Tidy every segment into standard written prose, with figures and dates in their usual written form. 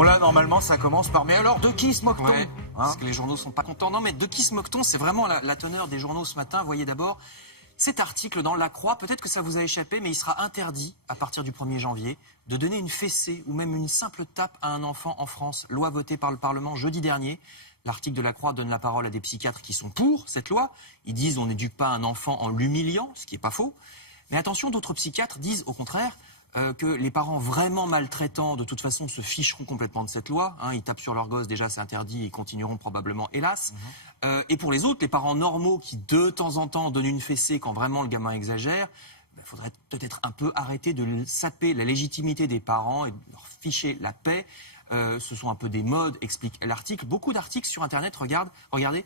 Bon là, normalement, ça commence par « Mais alors, de qui se moque-t-on » Ouais, parce que les journaux sont pas contents. Non, mais de qui se moque-t-on? C'est vraiment la teneur des journaux ce matin. Voyez d'abord cet article dans La Croix. Peut-être que ça vous a échappé, mais il sera interdit, à partir du 1er janvier, de donner une fessée ou même une simple tape à un enfant en France. Loi votée par le Parlement jeudi dernier. L'article de La Croix donne la parole à des psychiatres qui sont pour cette loi. Ils disent on n'éduque pas un enfant en l'humiliant, ce qui n'est pas faux. Mais attention, d'autres psychiatres disent au contraire que les parents vraiment maltraitants, de toute façon, se ficheront complètement de cette loi. Ils tapent sur leur gosse, déjà c'est interdit, ils continueront probablement, hélas. Et pour les autres, les parents normaux qui, de temps en temps, donnent une fessée quand vraiment le gamin exagère, il faudrait peut-être un peu arrêter de saper la légitimité des parents et de leur ficher la paix. Ce sont un peu des modes, explique l'article. Beaucoup d'articles sur Internet, regardez,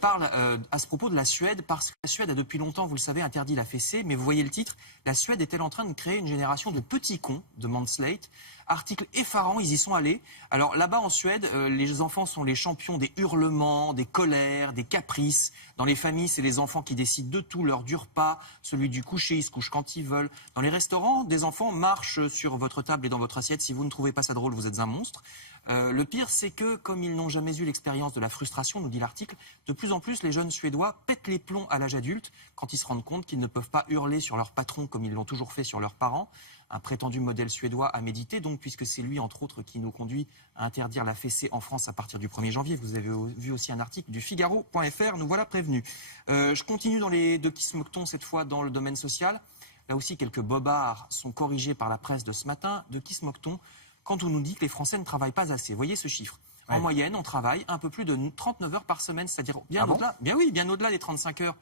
parlent à ce propos de la Suède, parce que la Suède a depuis longtemps, vous le savez, interdit la fessée. Mais vous voyez le titre, la Suède est-elle en train de créer une génération de petits cons, demande Slate. Article effarant, ils y sont allés. Alors là-bas en Suède, les enfants sont les champions des hurlements, des colères, des caprices. Dans les familles, c'est les enfants qui décident de tout, l'heure du repas, celui du coucher, ils se couchent quand ils veulent. Dans les restaurants, des enfants marchent sur votre table et dans votre assiette. Si vous ne trouvez pas ça drôle, vous êtes un monstre. Le pire, c'est que, comme ils n'ont jamais eu l'expérience de la frustration, nous dit l'article, de plus en plus, les jeunes Suédois pètent les plombs à l'âge adulte quand ils se rendent compte qu'ils ne peuvent pas hurler sur leur patron comme ils l'ont toujours fait sur leurs parents. Un prétendu modèle suédois à méditer, donc, puisque c'est lui, entre autres, qui nous conduit à interdire la fessée en France à partir du 1er janvier. Vous avez vu aussi un article du Figaro.fr, nous voilà prévenus. Je continue dans les de qui se moque-t-on, cette fois dans le domaine social. Là aussi, quelques bobards sont corrigés par la presse de ce matin. De qui se moque-t-on quand on nous dit que les Français ne travaillent pas assez? Voyez ce chiffre. En moyenne, on travaille un peu plus de 39 heures par semaine, c'est-à-dire bien au-delà. Bien oui, bien au-delà des 35 heures.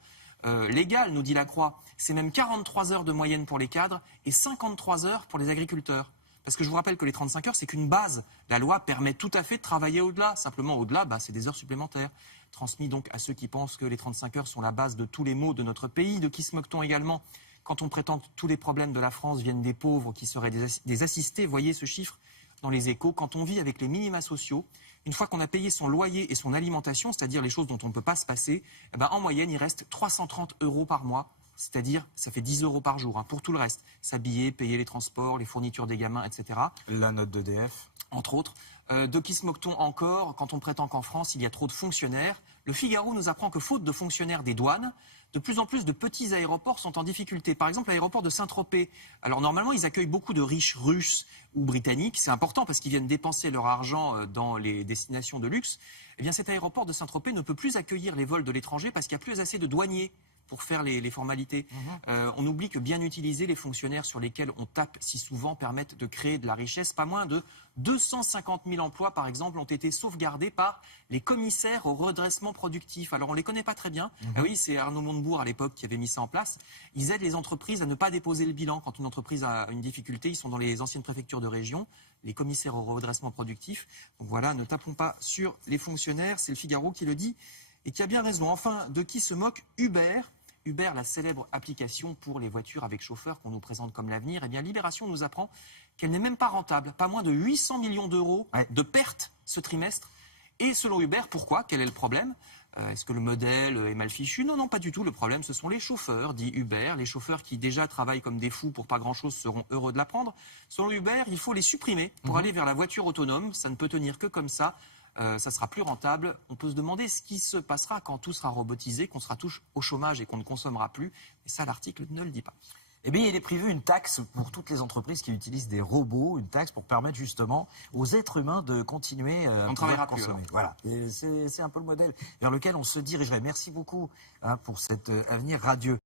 Légal, nous dit La Croix, c'est même 43 heures de moyenne pour les cadres et 53 heures pour les agriculteurs. Parce que je vous rappelle que les 35 heures, c'est qu'une base. La loi permet tout à fait de travailler au-delà. Simplement, au-delà, c'est des heures supplémentaires. Transmis donc à ceux qui pensent que les 35 heures sont la base de tous les maux de notre pays. De qui se moque-t-on également quand on prétend que tous les problèmes de la France viennent des pauvres qui seraient des assistés? Voyez ce chiffre dans les Échos. Quand on vit avec les minima sociaux, une fois qu'on a payé son loyer et son alimentation, c'est-à-dire les choses dont on ne peut pas se passer, en moyenne, il reste 330 euros par mois. C'est-à-dire, ça fait 10 euros par jour pour tout le reste. S'habiller, payer les transports, les fournitures des gamins, etc. La note d'EDF. Entre autres. De qui se moque-t-on encore quand on prétend qu'en France, il y a trop de fonctionnaires? Le Figaro nous apprend que, faute de fonctionnaires des douanes, de plus en plus de petits aéroports sont en difficulté. Par exemple, l'aéroport de Saint-Tropez. Alors normalement, ils accueillent beaucoup de riches russes ou britanniques. C'est important parce qu'ils viennent dépenser leur argent dans les destinations de luxe. Eh bien, cet aéroport de Saint-Tropez ne peut plus accueillir les vols de l'étranger parce qu'il n'y a plus assez de douaniers pour faire les formalités. On oublie que bien utiliser les fonctionnaires sur lesquels on tape si souvent permettent de créer de la richesse. Pas moins de 250 000 emplois, par exemple, ont été sauvegardés par les commissaires au redressement productif. Alors, on ne les connaît pas très bien. Oui, c'est Arnaud Montebourg, à l'époque, qui avait mis ça en place. Ils aident les entreprises à ne pas déposer le bilan. Quand une entreprise a une difficulté, ils sont dans les anciennes préfectures de région, les commissaires au redressement productif. Donc voilà, ne tapons pas sur les fonctionnaires. C'est le Figaro qui le dit et qui a bien raison. Enfin, de qui se moque Uber? Uber, la célèbre application pour les voitures avec chauffeur qu'on nous présente comme l'avenir, eh bien Libération nous apprend qu'elle n'est même pas rentable. Pas moins de 800 millions d'euros de pertes ce trimestre. Et selon Uber, pourquoi? Quel est le problème? Est-ce que le modèle est mal fichu? Non, pas du tout. Le problème, ce sont les chauffeurs, dit Uber. Les chauffeurs qui déjà travaillent comme des fous pour pas grand-chose seront heureux de l'apprendre. Selon Uber, il faut les supprimer pour aller vers la voiture autonome. Ça ne peut tenir que comme ça. Ça sera plus rentable. On peut se demander ce qui se passera quand tout sera robotisé, qu'on sera tous au chômage et qu'on ne consommera plus. Et ça, l'article ne le dit pas. Eh bien, il est prévu une taxe pour toutes les entreprises qui utilisent des robots, une taxe pour permettre justement aux êtres humains de continuer à consommer. Voilà, c'est un peu le modèle vers lequel on se dirigerait. Merci beaucoup pour cet avenir radieux.